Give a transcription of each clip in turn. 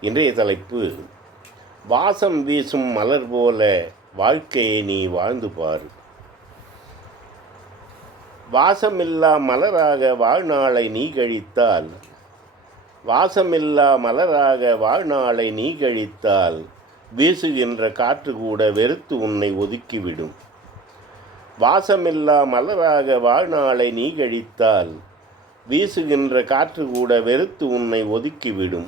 இன்றைய தலைப்பு வாசம் வீசும் மலர் போல வாழ்க்கையை நீ வாழ்ந்து பார். வாசமில்லா மலராக வாழ்நாளை நீ கழித்தால் வாசமில்லா மலராக வாழ்நாளை நீ கழித்தால் வீசுகின்ற காற்று கூட வெறுத்து உன்னை ஒதுக்கிவிடும். வாசமில்லா மலராக வாழ்நாளை நீ கழித்தால் வீசுகின்ற காற்று கூட வெறுத்து உன்னை ஒதுக்கிவிடும்.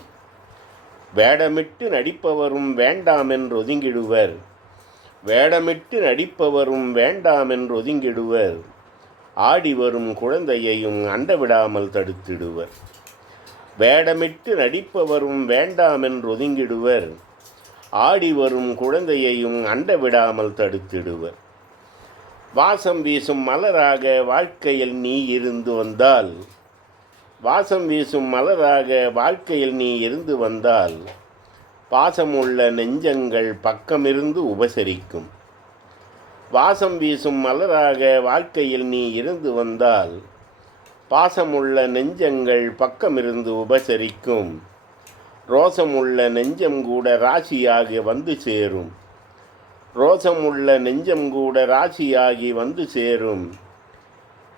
வேடமிட்டு நடிப்பவரும் வேண்டாம் என்று ஒதுங்கிடுவர். வேடமிட்டு நடிப்பவரும் வேண்டாம் என்று ஒதுங்கிடுவர். ஆடி வரும் குழந்தையையும் அண்டவிடாமல் தடுத்திடுவர். வேடமிட்டு நடிப்பவரும் வேண்டாம் என்று ஒதுங்கிடுவர். ஆடி வரும் குழந்தையையும் அண்டவிடாமல் தடுத்திடுவர். வாசம் வீசும் மலராக வாழ்க்கையில் நீ இருந்து வந்தால் வாசம் வீசும் மலராக வாழ்க்கையில் நீ இருந்து வந்தால் பாசமுள்ள நெஞ்சங்கள் பக்கமிருந்து உபசரிக்கும். வாசம் வீசும் மலராக வாழ்க்கையில் நீ இருந்து வந்தால் பாசமுள்ள நெஞ்சங்கள் பக்கமிருந்து உபசரிக்கும். ரோசமுள்ள நெஞ்சம் கூட ராசியாக வந்து சேரும். ரோசமுள்ள நெஞ்சம் கூட ராசியாகி வந்து சேரும்.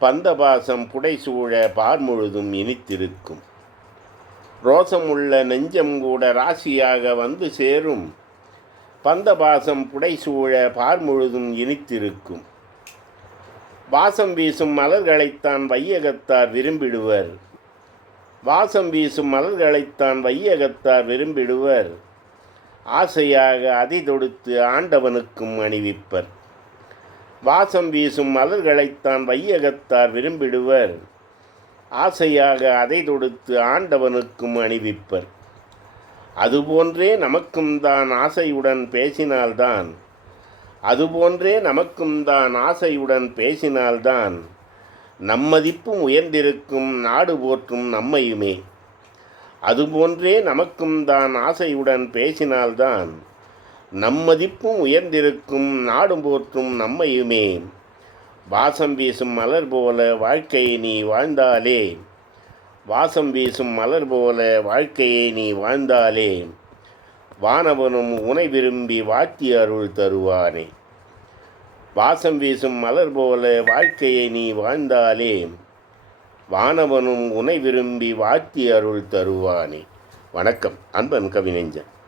பந்தபாசம் புடைசூழ பார்முழுதும் இனித்திருக்கும். ரோசமுள்ள நெஞ்சம் கூட ராசியாக வந்து சேரும். பந்தபாசம் புடைசூழ பார்முழுதும் இனித்திருக்கும். வாசம் வீசும் மலர்களைத்தான் வையகத்தார் விரும்பிடுவர். வாசம் வீசும் மலர்களைத்தான் வையகத்தார் விரும்பிடுவர். ஆசையாக அதை தொடுத்து ஆண்டவனுக்கும் அணிவிப்பர். வாசம் வீசும் மலர்களைத்தான் வையகத்தார் விரும்பிடுவர். ஆசையாக அதை தொடுத்து ஆண்டவனுக்கும் அணிவிப்பர். அதுபோன்றே நமக்கும் தான் ஆசையுடன் பேசினால்தான். அதுபோன்றே நமக்கும் தான் ஆசையுடன் பேசினால்தான். நம்மதிப்பும் உயர்ந்திருக்கும் நாடு போற்றும் நம்மையுமே. அதுபோன்றே நமக்கும் தான் ஆசையுடன் பேசினால்தான். நம்மதிப்பும் உயர்ந்திருக்கும் நாடும் போற்றும் நம்மையுமே. வாசம் வீசும் மலர் போல வாழ்க்கையை நீ வாழ்ந்தாலே. வாசம் வீசும் மலர் போல வாழ்க்கையை நீ வாழ்ந்தாலே. வானவனும் உனை விரும்பி வாத்தி அருள் தருவானே. வாசம் வீசும் மலர் போல வாழ்க்கையை நீ வாழ்ந்தாலே. வானவனும் உனை விரும்பி வாத்தி அருள் தருவானே. வணக்கம். அன்பன் கவிஞன்